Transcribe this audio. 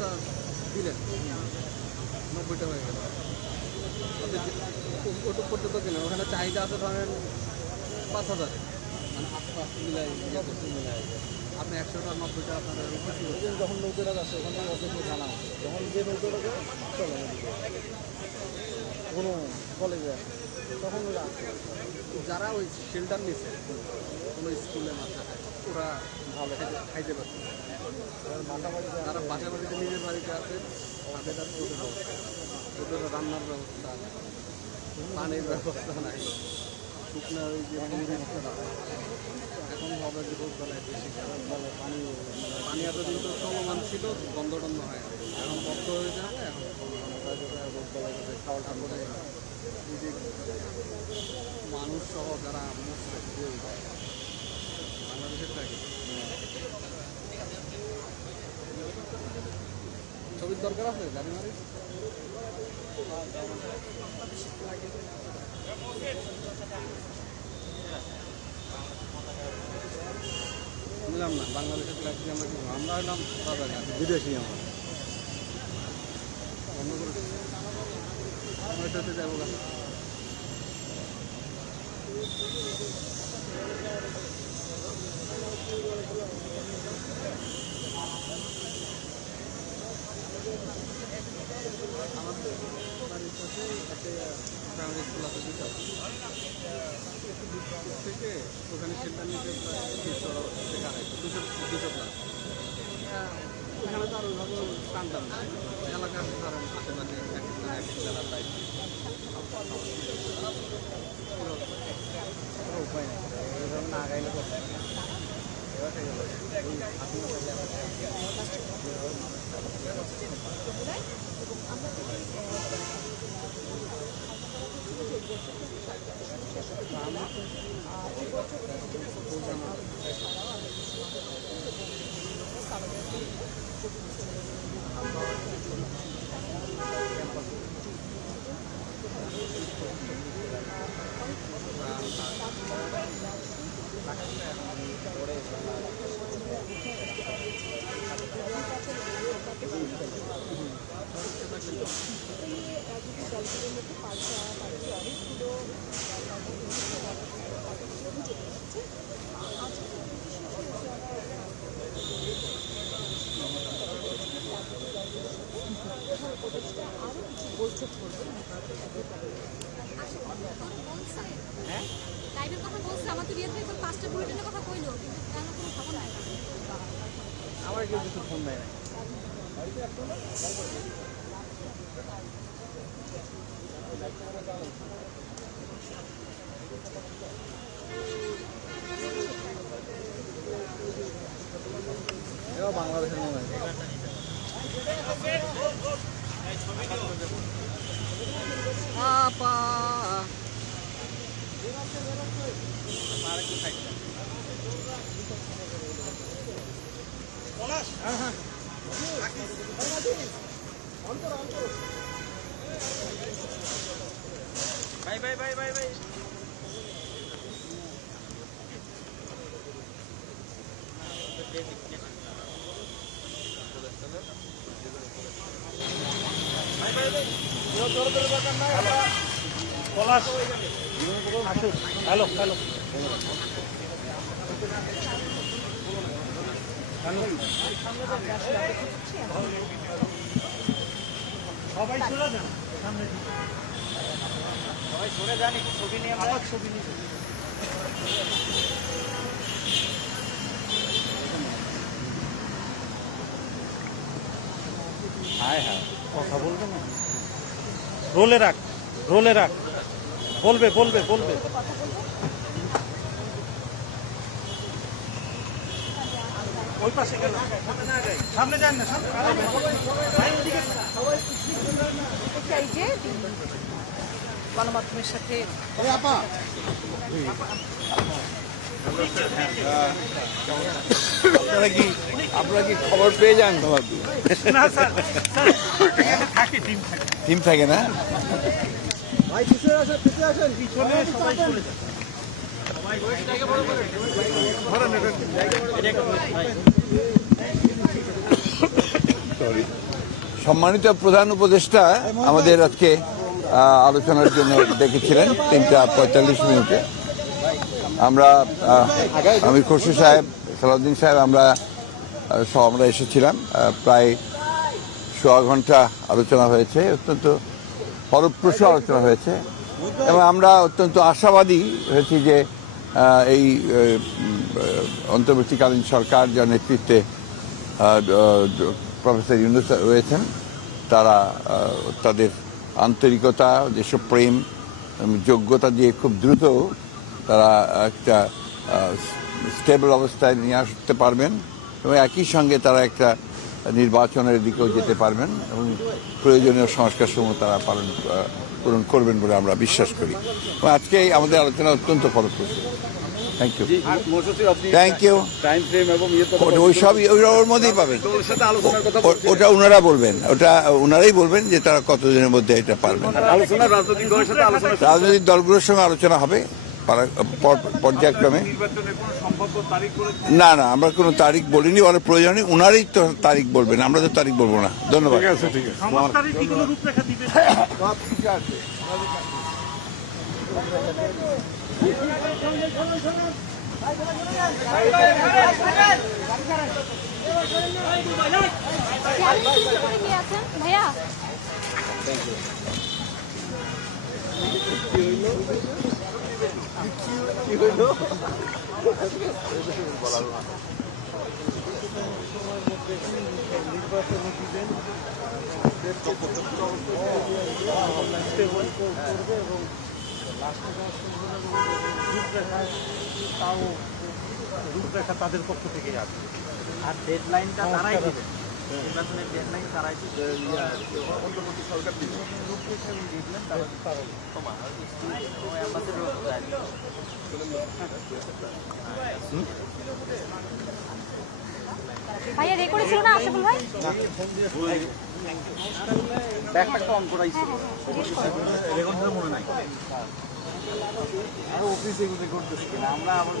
মাছটা দিলেন 90টা হয়ে গেল ওটুক পর্যন্ত কিনেন ওখানে চাহিদা আছে ধরেন 5,000 মানে আশপাশ মিলাই মিলাই আপনি 100টা 90টা আপনাদের যখন 90 টাকা আছে ওখানে অবশ্যই জানা আছে যখন যে 90 টাকা চলে কোনো কলেজে তখন ওরা যারা ওই শেল্টার নিচ্ছে কোনো স্কুলে মাথায় ওরা ভালো খাইতে পারছে যারা বাসাবাড়িতে নিজের বাড়িতে আছে তাদের কাছে ওদের রান্নার ব্যবস্থা পানির ব্যবস্থা নাই শুকনো ওই যে এখন হবে যে রোগবেলায় বেশি পানি এতদিন তো চলমান ছিল বন্ধ টন্ধ হয় এখন বন্ধ হয়ে যাবে এখন রোগবেলায় খাওয়াটা করে মানুষ সহ যারা বাংলাদেশের থাকে ছবির দরকার আছে গাড়ি মারি বুঝলাম না বাংলাদেশের লাগছে আমরা হলাম দাদা বিদেশি আমার অন্য করে ওইটাতে যাবো প্রাইমারি স্কুল আছে থেকে ওখানে সেন্টার নিতে প্রায় 200 ক্লাস ওখানে তো আর ওইভাবে টানতাম না এলাকার ধরেন আশেপাশে এক জেলার দায়িত্ব উপায় নেই এভাবে না আগাইলে করতে আমার কেউ কিছু ফোন দেয় না বাংলাদেশের মনে আপা ভাই হ্যালো সবাই চলে যান সবাই সরে যান একটু ছবি নিয়ে আমার ছবি নিয়ে হায় হায় কথা বলবে না রোলে রাখ বলবে ওই পাশে গেল সামনে যান না গণমাধ্যমের সাথে আপনারা কি খবর পেয়ে যান তোমার টিম থাকে না সরি সম্মানিত প্রধান উপদেষ্টা আমাদের আজকে আলোচনার জন্য ডেকেছিলেন 3:45 মিনিটে। আমরা আমির খসরু সাহেব, সালাউদ্দিন সাহেব, আমরা এসেছিলাম। প্রায় 1.25 ঘন্টা আলোচনা হয়েছে, অত্যন্ত ফলপ্রসূ আলোচনা হয়েছে এবং আমরা অত্যন্ত আশাবাদী হয়েছি যে এই অন্তর্বর্তীকালীন সরকার যার নেতৃত্বে প্রফেসর ইউনূস রয়েছেন, তারা তাদের আন্তরিকতা, দেশপ্রেম, যোগ্যতা দিয়ে খুব দ্রুত তারা একটা স্টেবল অবস্থায় নিয়ে আসতে পারবেন এবং একই সঙ্গে তারা একটা নির্বাচনের দিকেও যেতে পারবেন এবং প্রয়োজনীয় সংস্কারসমূহ তারা পূরণ করবেন বলে আমরা বিশ্বাস করি। এবং আজকে আমাদের আলোচনা অত্যন্ত ফলপ্রসূ। Thank you, thank you. ওই সব ওর মধ্যেই পাবেন, ওটা ওনারা বলবেন, ওটা ওনারাই বলবেন যে তারা কতদিনের মধ্যে এটা পারবেন। রাজনৈতিক দলগুলোর সঙ্গে আলোচনা হবে পর্যায়ক্রমে। না, আমরা কোনো তারিখ বলিনি, ওরা প্রয়োজনে ওনারাই তো তারিখ বলবেন, আমরা তো তারিখ বলবো না। ধন্যবাদ। ভাইয়া কি হইল? রূপরেখা তাদের পক্ষ থেকেই আসবে, আর ডেডলাইনটা তারাই দিবে, নির্বাচনের ডেডলাইন তারাই দিবে। অন্তর্বর্তী সরকার দিবে। ভাইয়া রেকর্ড ছিল না আশাফুল ভাই? ব্যাকটা অন করাইছিল, রেকর্ড মনে নাই। অফিসে করতেছি কিনা আমরা আবার